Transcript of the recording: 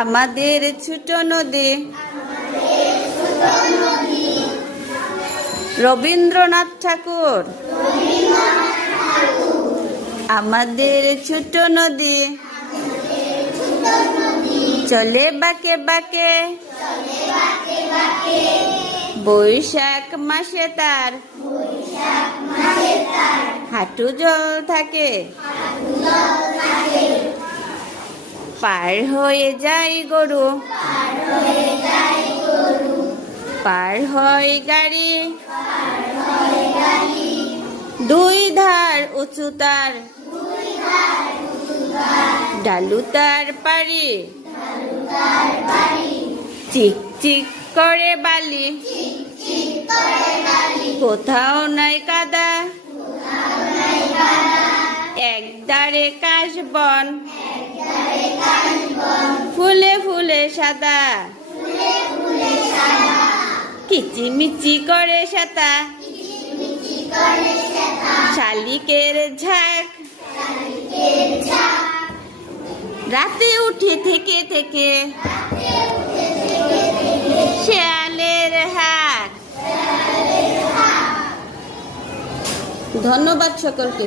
আমাদের ছোট নদী। রবীন্দ্রনাথ ঠাকুর। আমাদের ছোট নদী চলে বাঁকে বাঁকে, বৈশাখ মাসে তার হাঁটু জল থাকে। পার হয়ে যায় গরু, পার হয় গাড়ি, দুই ধার উঁচু তার, ডালু তার পারি, চিক চিক করে বালি, কোথাও নাই কাদা, একদারে কাশবন, ফুলে ফুলে সাদা, কিচিমিচি করে সাতা, শালিকের ঝাঁক, রাতে উঠে থেকে থেকে শেয়ালের হাক। ধন্যবাদ সকলকে।